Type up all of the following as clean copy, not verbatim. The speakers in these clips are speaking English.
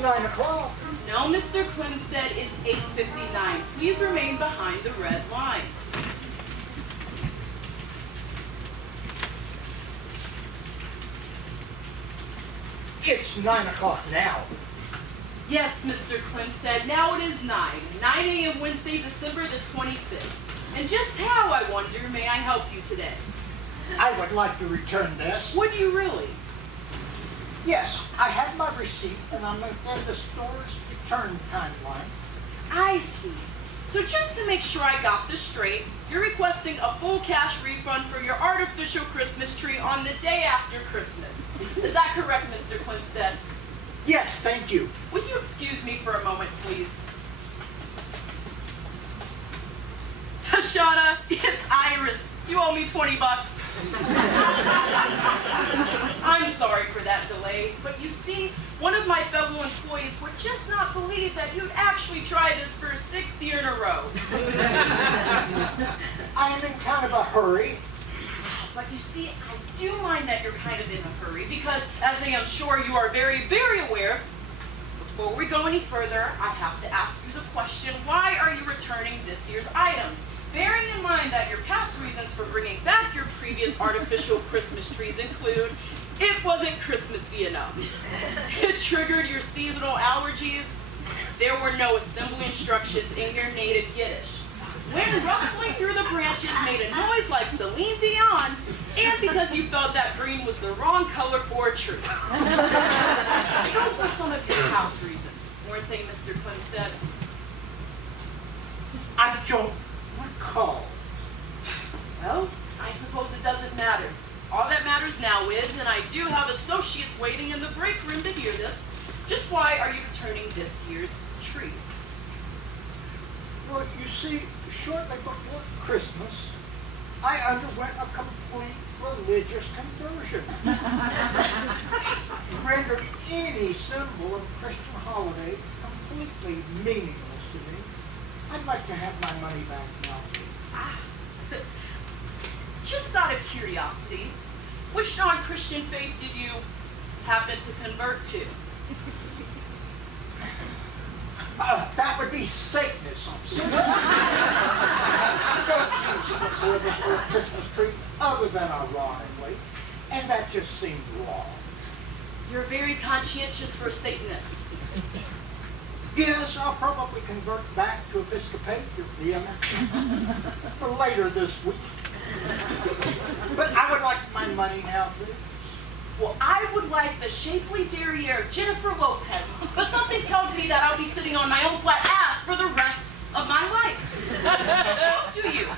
It's 9 o'clock. No, Mr. Klemsted, it's 8:59. Please remain behind the red line. It's 9 o'clock now. Yes, Mr. Klemsted, now it is 9 a.m. Wednesday, December the 26th. And just how, I wonder, may I help you today? I would like to return this. Would you really? Yes, I have my receipt and I'm in the store's return timeline. I see. So just to make sure I got this straight, you're requesting a full cash refund for your artificial Christmas tree on the day after Christmas. Is that correct, Mr. Klemsted? Yes, thank you. Would you excuse me for a moment, please? Tashana, it's Iris. You owe me $20. I'm sorry for that delay, but you see, one of my fellow employees would just not believe that you'd actually try this for a 6th year in a row. I am in kind of a hurry. But you see, I do mind that you're kind of in a hurry because, as I am sure you are very, very aware, before we go any further, I have to ask you the question, why are you returning this year's item? Bearing in mind that your past reasons for bringing back your previous artificial Christmas trees include, it wasn't Christmassy enough, it triggered your seasonal allergies, there were no assembly instructions in your native Yiddish, wind rustling through the branches made a noise like Celine Dion, and because you felt that green was the wrong color for a tree. Those were some of your house reasons, weren't they, Mr. Klemsted? I don't recall. Well, I suppose it doesn't matter. All that matters now is, and I do have associates waiting in the break room to hear this, just why are you returning this year's tree? Well, you see, shortly before Christmas, I underwent a complete religious conversion. Rendered any symbol of Christian holiday completely meaningless to me. I'd like to have my money back now. Just out of curiosity, which non-Christian faith did you happen to convert to? That would be Satanism. I don't use whatsoever for a Christmas tree other than ironically, and that just seemed wrong. You're very conscientious for a Satanist. Yes, I'll probably convert back to Episcopalian later this week. But I would like my money now, please. Well, I would like the shapely derriere of Jennifer Lopez, but something tells me that I'll be sitting on my own flat ass for the rest of my life. Just how do you?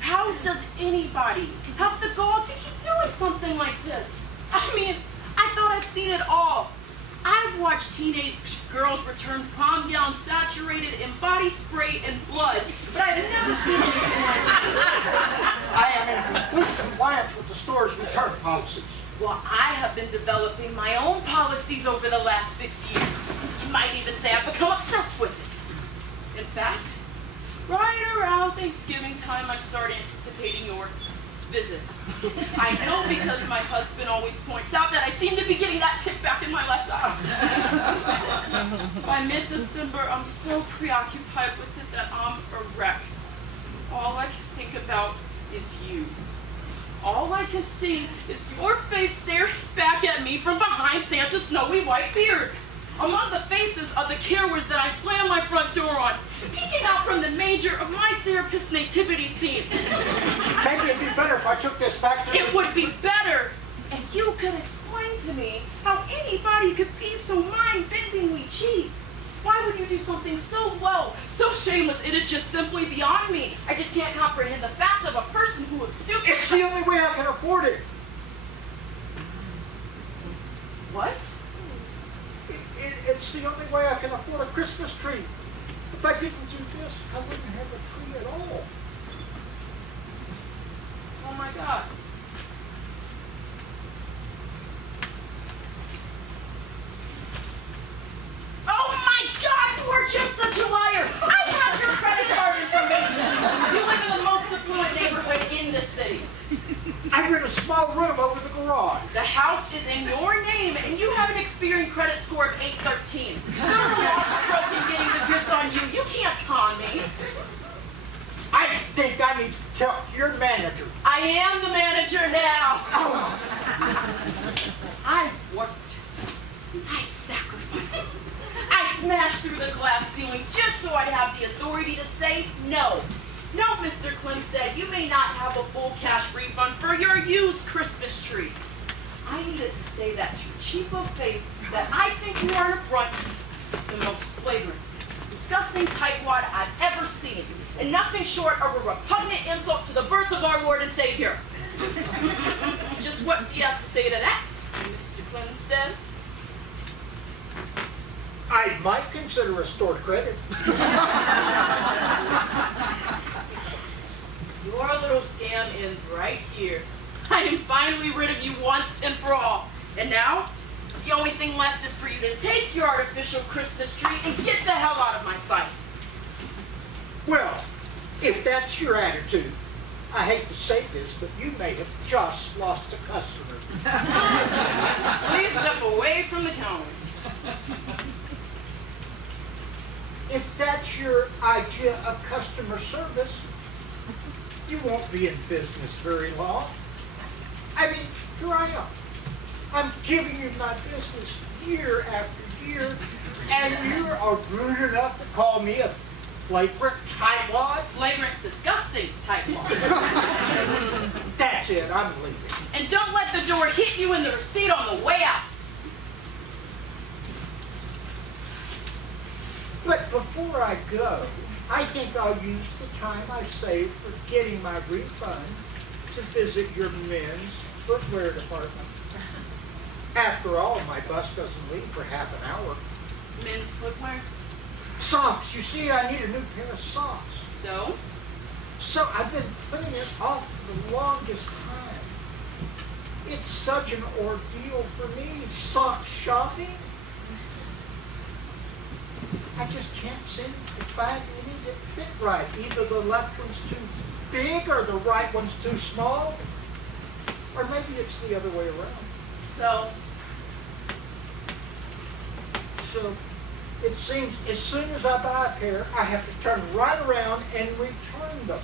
How does anybody have the gall to keep doing something like this? I mean, I thought I've seen it all. I've watched teenage girls return prom gowns saturated in body spray and blood, but I've never seen anything like that. I am in complete compliance with the store's return policies. Well, I have been developing my own policies over the last 6 years. You might even say I've become obsessed with it. In fact, right around Thanksgiving time, I started anticipating your visit. I know because my husband always points out that I seem to be getting that tick back in my left eye. By mid-December, I'm so preoccupied with it that I'm a wreck. All I can think about is you. All I can see is your face staring back at me from behind Santa's snowy white beard. Among the faces of the carers that I slam my front door on, peeking out from the manger of my therapist's nativity scene. Maybe it'd be better if I took this back to... It would be better, and you could explain to me how anybody could be so mind-bendingly cheap. Why would you do something so low, so shameless? It is just simply beyond me. I just can't comprehend the fact of a person who is stupid. It's the only way I can afford it. What? It's the only way I can afford a Christmas tree. If I didn't do this, I wouldn't have a tree at all. Oh my God. Oh my God, you are just such a liar. I have your credit card information. You live in the most affluent neighborhood in this city. I rent a small room over the garage. The house is in your name, and you have an Experian credit score of 813. There are laws broken getting the goods on you. You can't con me. I think I need to talk to your manager. I am the manager now. I worked. I sacrificed. I smashed through the glass ceiling just so I'd have the authority to say no. No, Mr. Klemsted, you may not have a full cash refund for your used Christmas tree. I needed to say that to cheapo face that I think you are an affront, the most flagrant, disgusting tightwad I've ever seen, and nothing short of a repugnant insult to the birth of our Lord and Savior. Just what do you have to say to that, Mr. Klemsted? I might consider a stored credit. Your little scam ends right here. I am finally rid of you once and for all. And now, the only thing left is for you to take your artificial Christmas tree and get the hell out of my sight. Well, if that's your attitude, I hate to say this, but you may have just lost a customer. Please step away from the counter. If that's your idea of customer service, you won't be in business very long. I mean, here I am. I'm giving you my business year after year, and you are rude enough to call me a flagrant tightwad? Flagrant, disgusting tightwad. That's it, I'm leaving. And don't let the door hit you in the receipt on the way out. But before I go, I think I'll use the time I saved for getting my refund to visit your men's footwear department. After all, my bus doesn't leave for half an hour. Men's footwear? Socks. You see, I need a new pair of socks. So? So I've been putting it off for the longest time. It's such an ordeal for me, sock shopping. I just can't seem to find any that fit right. Either the left one's too big or the right one's too small. Or maybe it's the other way around. So it seems as soon as I buy a pair, I have to turn right around and return them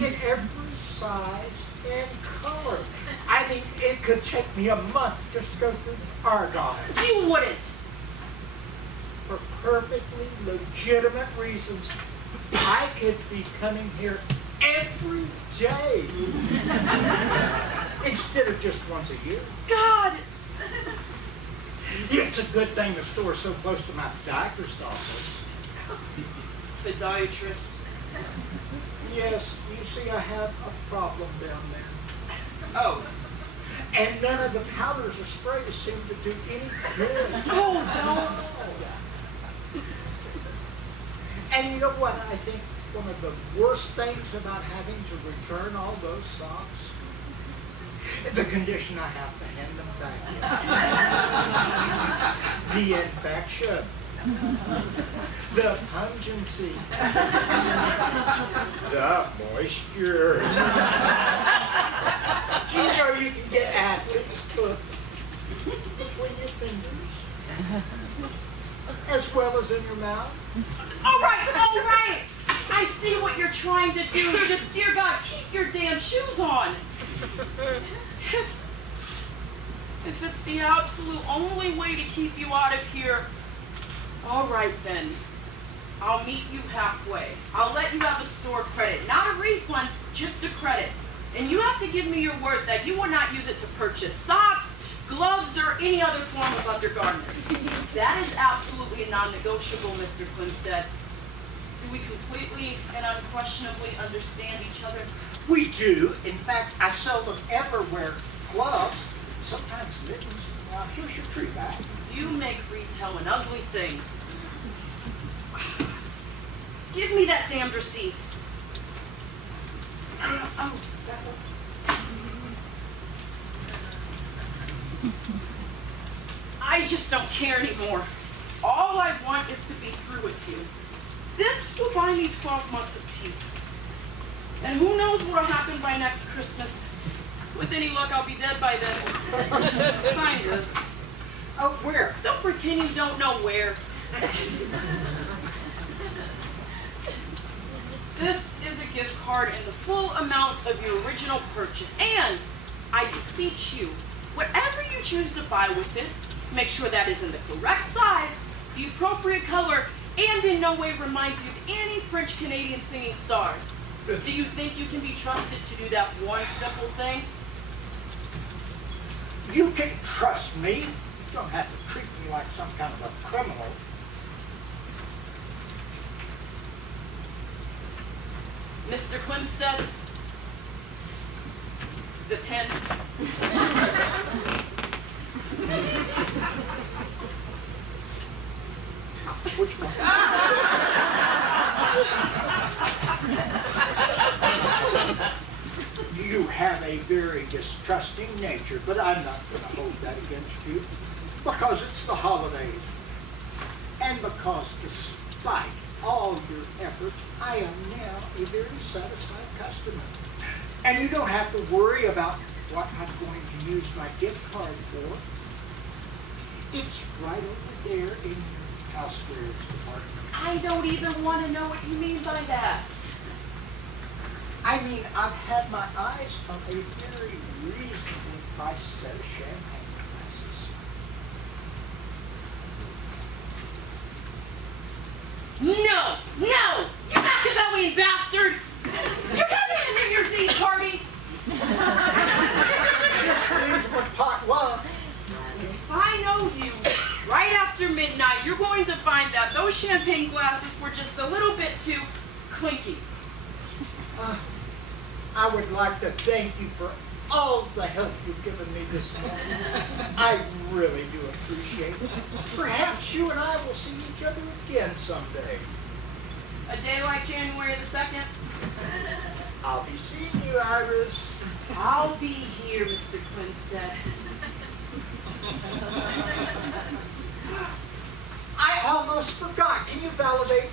in every size and color. I mean, it could take me a month just to go through the archive. you wouldn't. For perfectly legitimate reasons, I could be coming here every day instead of just once a year. God! It's a good thing the store's so close to my podiatrist's office. Podiatrist. Yes, you see, I have a problem down there. Oh. And none of the powders or sprays seem to do any good. Oh, don't. And you know what I think one of the worst things about having to return all those socks? The condition I have to hand them back in. The infection. The pungency. The moisture. Do you know you can get athlete's foot between your fingers? As well as in your mouth? All right. I see what you're trying to do. Just, dear God, keep your damn shoes on. If it's the absolute only way to keep you out of here, all right then. I'll meet you halfway. I'll let you have a store credit. Not a refund, just a credit. And you have to give me your word that you will not use it to purchase socks, gloves, or any other form of undergarments. That is absolutely non-negotiable, Mr. Klemsted. Do we completely and unquestionably understand each other? We do. In fact, I seldom ever wear gloves. Sometimes mittens. Here's your tree back. You make retail an ugly thing. Give me that damned receipt. Oh, that one. I just don't care anymore. All I want is to be through with you. This will buy me 12 months of peace. And who knows what will happen by next Christmas. With any luck, I'll be dead by then. Sign this. Oh, where? Don't pretend you don't know where. This is a gift card in the full amount of your original purchase. And I beseech you, whatever you choose to buy with it, make sure that is in the correct size, the appropriate color, and in no way reminds you of any French-Canadian singing stars. Do you think you can be trusted to do that one simple thing? You can trust me. You don't have to treat me like some kind of a criminal. Mr. Klemsted, the pen. Which one? You have a very distrusting nature, but I'm not going to hold that against you because it's the holidays. And because despite all your efforts, I am now a very satisfied customer. And you don't have to worry about what I'm going to use my gift card for. It's right over there in your housewares department. I don't even want to know what you mean by that. I mean, I've had my eyes on a very reasonably priced set of champagne glasses. No! No! You Machiavellian bastard! You're having a New Year's Eve party! Just things would pot well. If I know you, right after midnight, you're going to find that those champagne glasses were just a little bit too clinky. I would like to thank you for all the help you've given me this morning. I really do appreciate it. Perhaps you and I will see each other again someday. A day like January the 2nd? I'll be seeing you, Iris. I'll be here, Mr. Klemsted. I almost forgot. Can you validate?